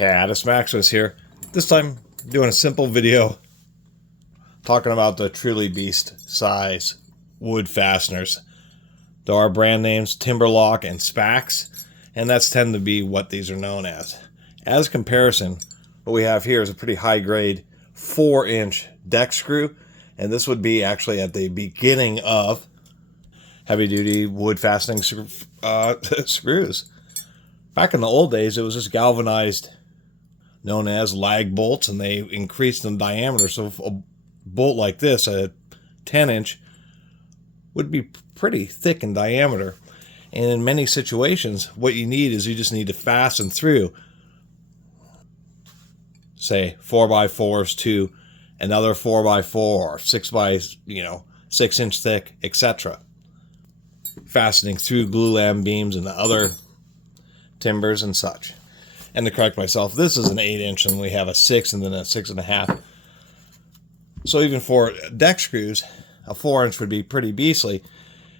Catus, Maximus here. This time doing a simple video talking about the truly beast size wood fasteners. There are brand names TimberLok and Spax, and that's tend to be what these are known as. As comparison, what we have here is a pretty high grade 4-inch deck screw, and this would be actually at the beginning of heavy duty wood fastening screws. Back in the old days, it was just galvanized, known as lag bolts, and they increased in diameter. So if a bolt like this, a 10-inch, would be pretty thick in diameter. And in many situations, what you need is you just need to fasten through, say, 4x4s to another 4x4 or 6-inch thick, etc. Fastening through glulam beams and other timbers and such. And to correct myself, this is an 8-inch and we have a 6 and then a 6.5. So even for deck screws, a 4-inch would be pretty beastly.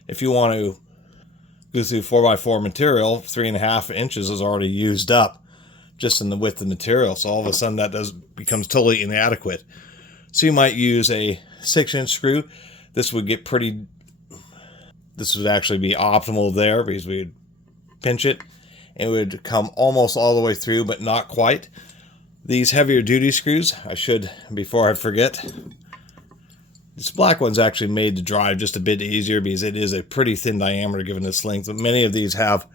If you want to go through 4x4 material, 3.5 inches is already used up just in the width of material. So all of a sudden that becomes totally inadequate. So you might use a 6-inch screw. This would actually be optimal there because we'd pinch it. It would come almost all the way through, but not quite. These heavier duty screws, before I forget, this black one's actually made to drive just a bit easier because it is a pretty thin diameter given its length. But many of these have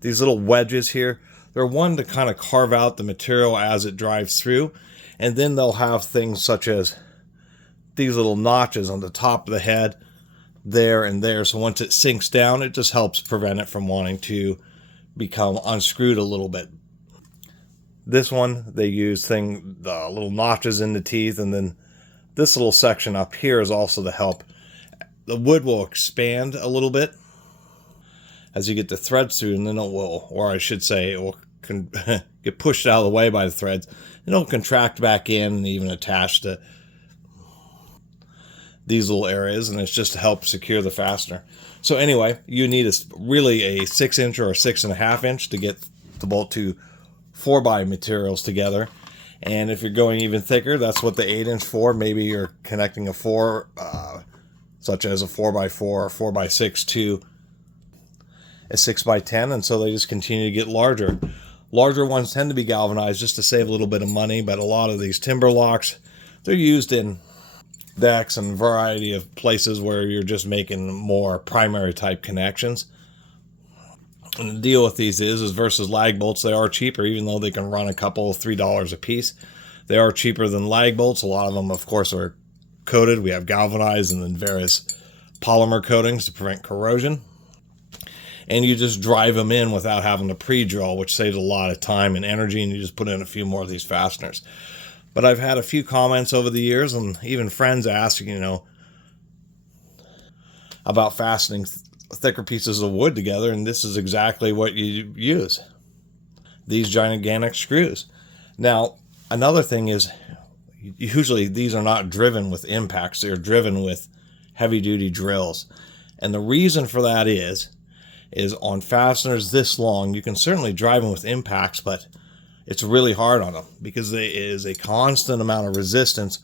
these little wedges here. They're one to kind of carve out the material as it drives through. And then they'll have things such as these little notches on the top of the head, there and there. So once it sinks down, it just helps prevent it from wanting to become unscrewed a little bit. This one, they use the little notches in the teeth, and then this little section up here is also to help. The wood will expand a little bit as you get the threads through, and then it will, or I should say, it will get pushed out of the way by the threads, and it'll contract back in and even attach to these little areas, and it's just to help secure the fastener. So anyway, you need really a 6-inch or a 6.5-inch to get the bolt to 4x materials together. And if you're going even thicker, that's what the 8-inch for. Maybe you're connecting a 4, such as a 4x4 or 4x6 to a 6x10, and so they just continue to get larger. Larger ones tend to be galvanized just to save a little bit of money, but a lot of these TimberLoks, they're used in decks and a variety of places where you're just making more primary type connections. And the deal with these is versus lag bolts, they are cheaper, even though they can run a couple $3 a piece. They are cheaper than lag bolts. A lot of them, of course, are coated. We have galvanized and then various polymer coatings to prevent corrosion. And you just drive them in without having to pre-drill, which saves a lot of time and energy, and you just put in a few more of these fasteners. But I've had a few comments over the years, and even friends asking, about fastening thicker pieces of wood together, and this is exactly what you use. These gigantic screws. Now, another thing is, usually these are not driven with impacts, they're driven with heavy-duty drills. And the reason for that is on fasteners this long, you can certainly drive them with impacts, but it's really hard on them because there is a constant amount of resistance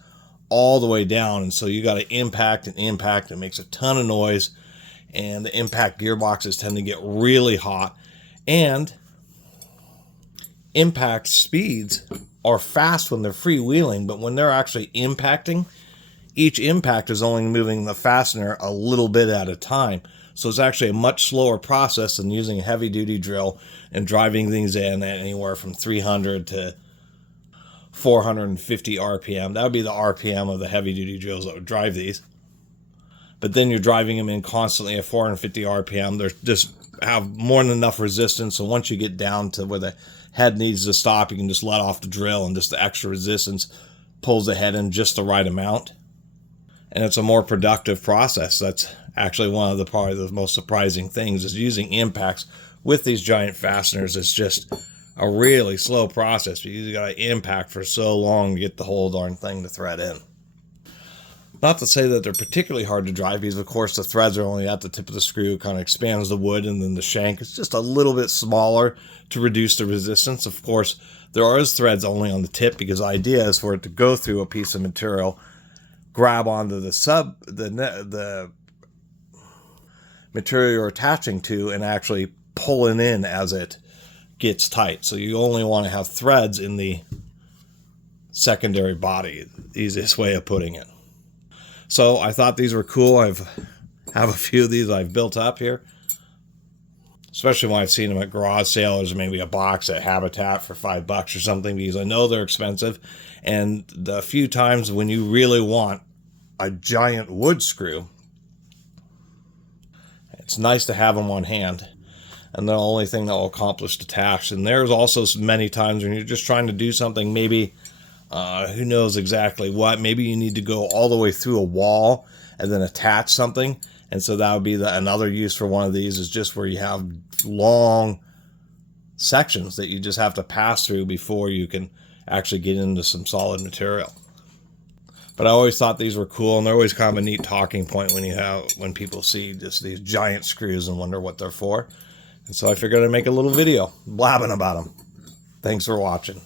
all the way down. And so you got to impact and impact. It makes a ton of noise, and the impact gearboxes tend to get really hot. And impact speeds are fast when they're freewheeling, but when they're actually impacting, each impact is only moving the fastener a little bit at a time. So it's actually a much slower process than using a heavy-duty drill and driving things in at anywhere from 300 to 450 RPM. That would be the RPM of the heavy-duty drills that would drive these. But then you're driving them in constantly at 450 RPM. They just have more than enough resistance. So once you get down to where the head needs to stop, you can just let off the drill, and just the extra resistance pulls the head in just the right amount. And it's a more productive process. That's actually one of probably the most surprising things, is using impacts with these giant fasteners. It's just a really slow process because you got to impact for so long to get the whole darn thing to thread in. Not to say that they're particularly hard to drive, because of course the threads are only at the tip of the screw. It kind of expands the wood, and then the shank is just a little bit smaller to reduce the resistance. Of course, there are threads only on the tip, because the idea is for it to go through a piece of material, grab onto the material you're attaching to, and actually pull it in as it gets tight. So you only want to have threads in the secondary body, the easiest way of putting it. So I thought these were cool. I have a few of these I've built up here, especially when I've seen them at garage sales, or maybe a box at Habitat for $5 or something, because I know they're expensive. And the few times when you really want a giant wood screw, it's nice to have them on hand. And the only thing that will accomplish the task. And there's also many times when you're just trying to do something, maybe who knows exactly what. Maybe you need to go all the way through a wall and then attach something. And so that would be another use for one of these, is just where you have long sections that you just have to pass through before you can actually get into some solid material. But I always thought these were cool, and they're always kind of a neat talking point when people see just these giant screws and wonder what they're for. And so I figured I'd make a little video blabbing about them. Thanks for watching.